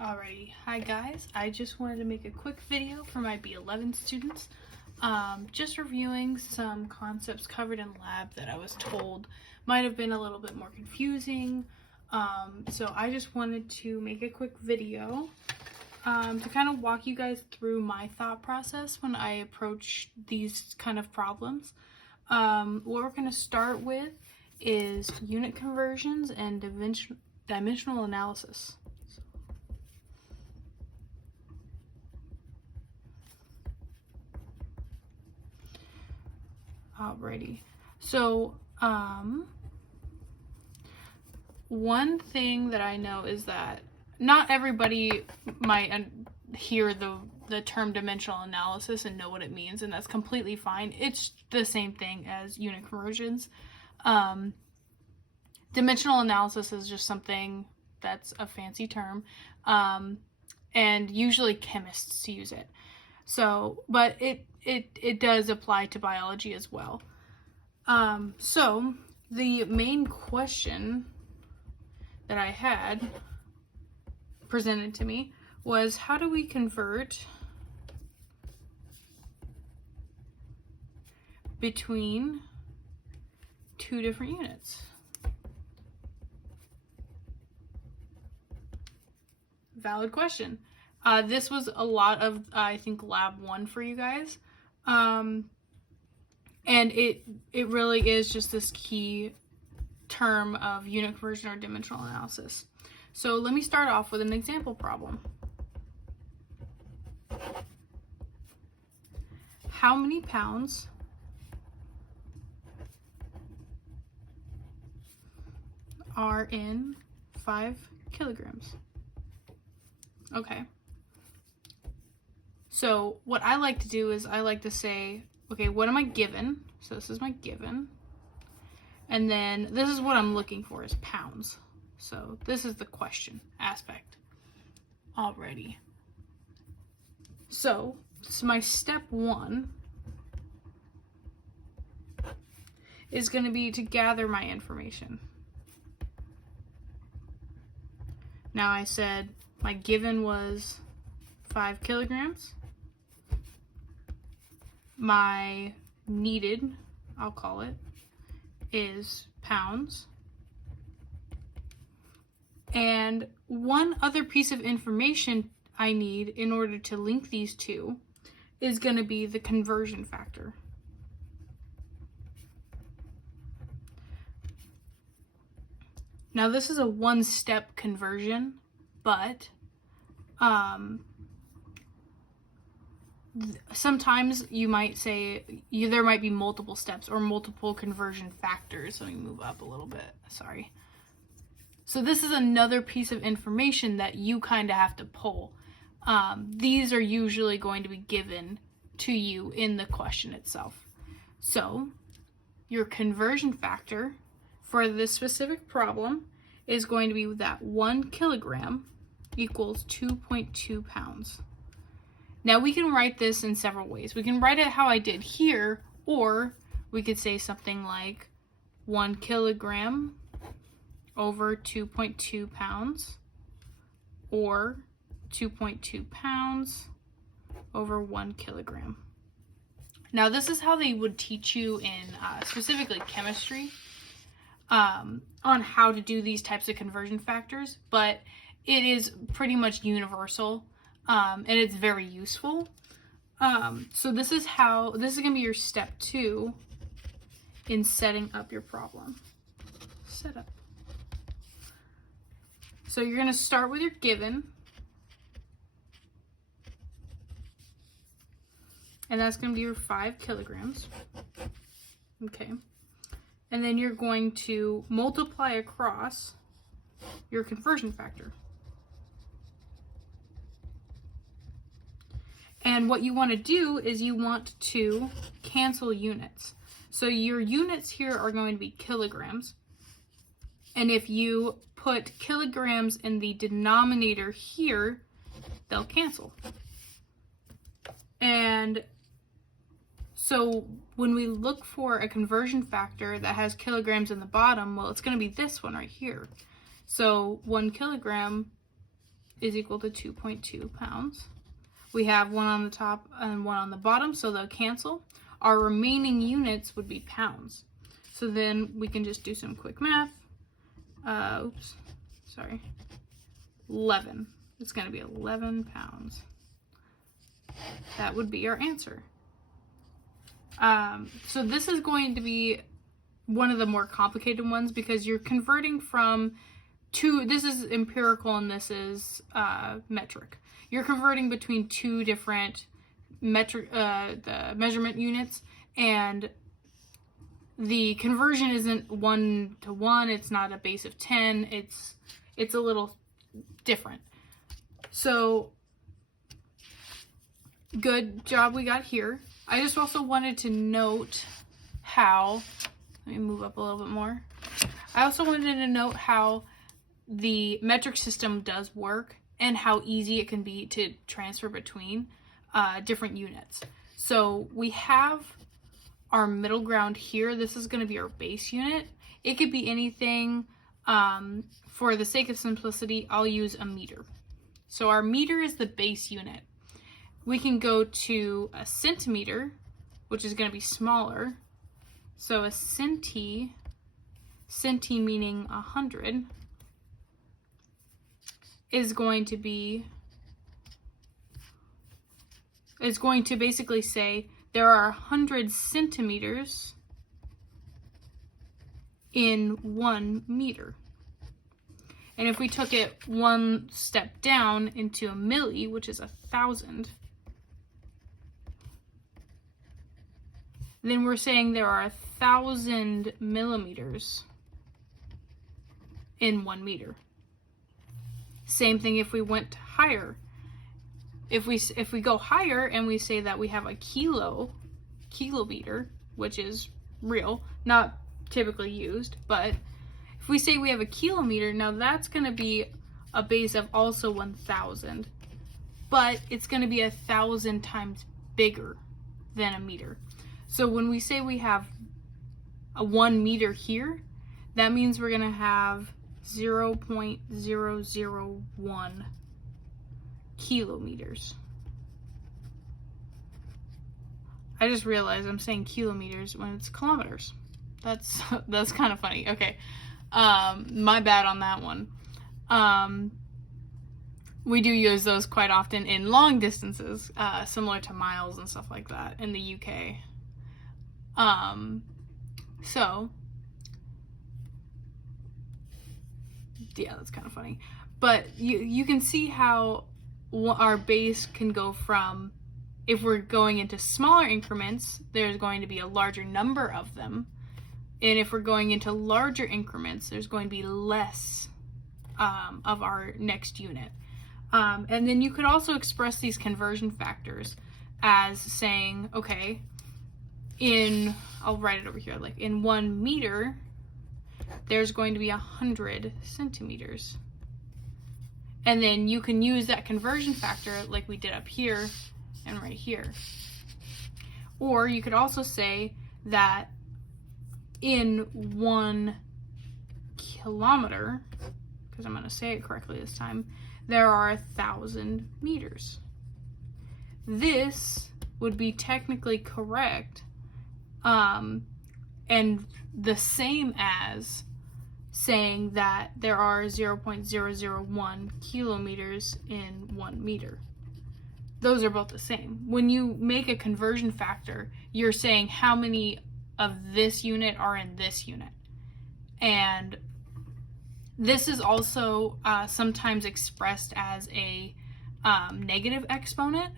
Alrighty, hi guys. I just wanted to make a quick video for my B11 students, just reviewing some concepts covered in lab that I was told might have been a little bit more confusing. So I just wanted to make a quick video to kind of walk you guys through my thought process when I approach these kind of problems. What we're going to start with is unit conversions and dimensional analysis. Alrighty, so one thing that I know is that not everybody might hear the term dimensional analysis and know what it means, and that's completely fine. It's the same thing as unit conversions. Dimensional analysis is just something that's a fancy term, and usually chemists use it. So, but it does apply to biology as well. So the main question that I had presented to me was, how do we convert between two different units? Valid question. This was a lot of, I think, lab 1 for you guys. And it really is just this key term of unit conversion or dimensional analysis. So let me start off with an example problem. How many pounds are in 5 kilograms? Okay. So what I like to do is I like to say, okay, what am I given? So this is my given. And then this is what I'm looking for, is pounds. So this is the question aspect. Alrighty. So my step 1 is going to be to gather my information. Now I said my given was 5 kilograms. My needed, I'll call it, is pounds. And one other piece of information I need in order to link these two is going to be the conversion factor. Now this is a one-step conversion, but sometimes you might say there might be multiple steps or multiple conversion factors. Let me move up a little bit. Sorry. So this is another piece of information that you kind of have to pull. These are usually going to be given to you in the question itself. So your conversion factor for this specific problem is going to be that 1 kilogram equals 2.2 pounds. Now we can write this in several ways. We can write it how I did here, or we could say something like 1 kilogram over 2.2 pounds, or 2.2 pounds over 1 kilogram. Now this is how they would teach you in specifically chemistry on how to do these types of conversion factors, but it is pretty much universal. And it's very useful. So this is going to be your step 2 in setting up your problem. Set up. So you're going to start with your given. And that's going to be your 5 kilograms. Okay. And then you're going to multiply across your conversion factor. And what you want to do is you want to cancel units. So your units here are going to be kilograms. And if you put kilograms in the denominator here, they'll cancel. And so when we look for a conversion factor that has kilograms in the bottom, well, it's going to be this one right here. So 1 kilogram is equal to 2.2 pounds. We have one on the top and one on the bottom, so they'll cancel. Our remaining units would be pounds. So then we can just do some quick math. 11. It's going to be 11 pounds. That would be our answer. So this is going to be one of the more complicated ones because you're converting from two, this is empirical and this is metric. You're converting between two different the measurement units, and the conversion isn't 1 to 1. It's not a base of 10. It's a little different. So good job we got here. I just also wanted to note how, let me move up a little bit more. I also wanted to note how the metric system does work and how easy it can be to transfer between different units. So we have our middle ground here. This is going to be our base unit. It could be anything. For the sake of simplicity, I'll use a meter. So our meter is the base unit. We can go to a centimeter, which is going to be smaller. So a centi meaning 100, is going to basically say there are 100 centimeters in 1 meter. And if we took it one step down into a milli, which is 1,000, then we're saying there are 1,000 millimeters in 1 meter. Same thing if we went higher. If we go higher and we say that we have a kilometer, which is real, not typically used, but if we say we have a kilometer, now that's going to be a base of also 1,000, but it's going to be 1,000 times bigger than a meter. So when we say we have a 1 meter here, that means we're going to have 0.001 kilometers. I just realized I'm saying kilometers when it's kilometers. That's kind of funny. Okay. My bad on that one. We do use those quite often in long distances, similar to miles and stuff like that in the UK. So yeah, that's kind of funny. But you can see how our base can go from, if we're going into smaller increments, there's going to be a larger number of them. And if we're going into larger increments, there's going to be less of our next unit. And then you could also express these conversion factors as saying, okay, I'll write it over here, like in 1 meter, there's going to be 100 centimeters. And then you can use that conversion factor like we did up here and right here. Or you could also say that in 1 kilometer, because I'm going to say it correctly this time, there are 1,000 meters. This would be technically correct, and the same as saying that there are 0.001 kilometers in 1 meter. Those are both the same. When you make a conversion factor, you're saying how many of this unit are in this unit. And this is also sometimes expressed as a negative exponent.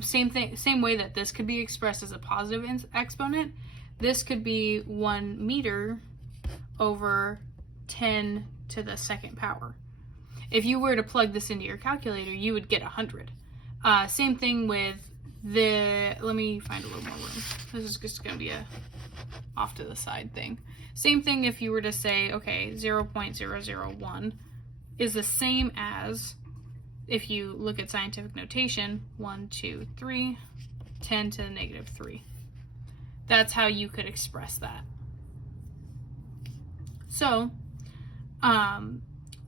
Same way that this could be expressed as a positive exponent. This could be 1 meter over 10 to the second power. If you were to plug this into your calculator, you would get 100. Same thing with let me find a little more room. This is just going to be a off to the side thing. Same thing if you were to say, okay, 0.001 is the same as, if you look at scientific notation, 1, 2, 3, 10 to the negative 3. That's how you could express that. So,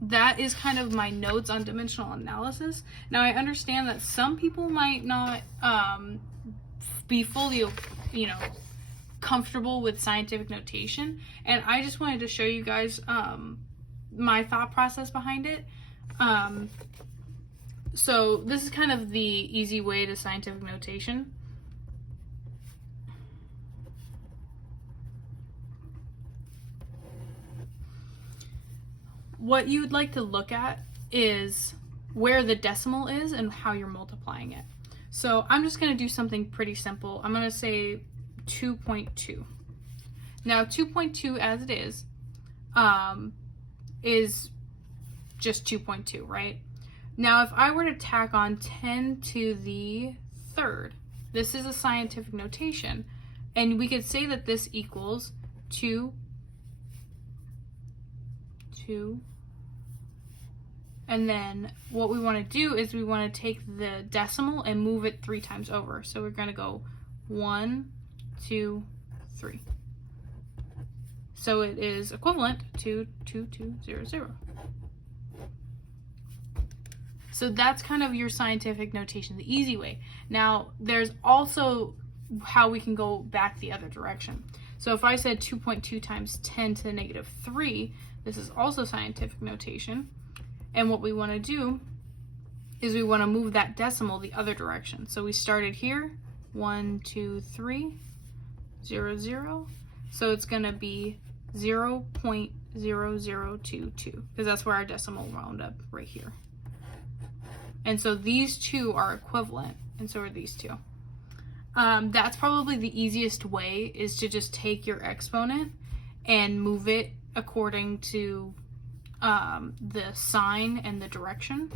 that is kind of my notes on dimensional analysis. Now, I understand that some people might not be fully, comfortable with scientific notation, and I just wanted to show you guys my thought process behind it. So this is kind of the easy way to scientific notation. What you'd like to look at is where the decimal is and how you're multiplying it. So I'm just going to do something pretty simple. I'm going to say 2.2. Now 2.2 as it is just 2.2, right? Now if I were to tack on 10 to the third, this is a scientific notation, and we could say that this equals 2, and then what we want to do is we want to take the decimal and move it 3 times over. So we're going to go 1, 2, 3. So it is equivalent to 2200. So that's kind of your scientific notation, the easy way. Now, there's also how we can go back the other direction. So if I said 2.2 times 10 to the negative 3, this is also scientific notation. And what we want to do is we want to move that decimal the other direction. So we started here, 1, 2, 3, 0, 0. So it's going to be 0.0022, because that's where our decimal wound up, right here. And so these two are equivalent, and so are these two. That's probably the easiest way, is to just take your exponent and move it according to the sign and the direction.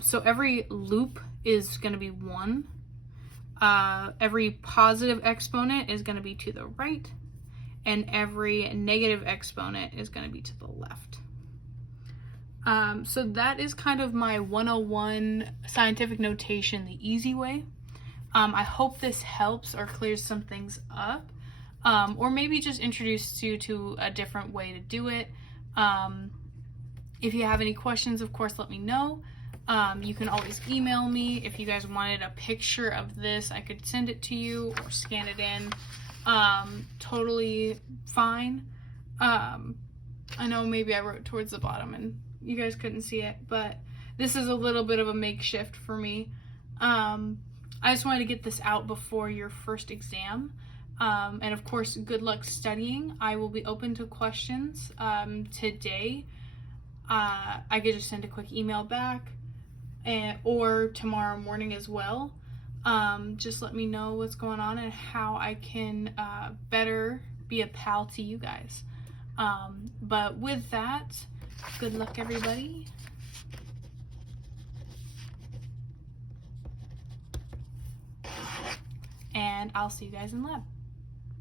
So every loop is going to be 1. Every positive exponent is going to be to the right, and every negative exponent is going to be to the left. So that is kind of my 101 scientific notation, the easy way. I hope this helps or clears some things up, or maybe just introduces you to a different way to do it. If you have any questions, of course, let me know. You can always email me. If you guys wanted a picture of this, I could send it to you or scan it in. Totally fine. I know maybe I wrote towards the bottom and you guys couldn't see it, but this is a little bit of a makeshift for me. I just wanted to get this out before your first exam. And of course, good luck studying. I will be open to questions today. I could just send a quick email back, or tomorrow morning as well. Just let me know what's going on and how I can better be a pal to you guys. But with that, good luck, everybody. And I'll see you guys in lab.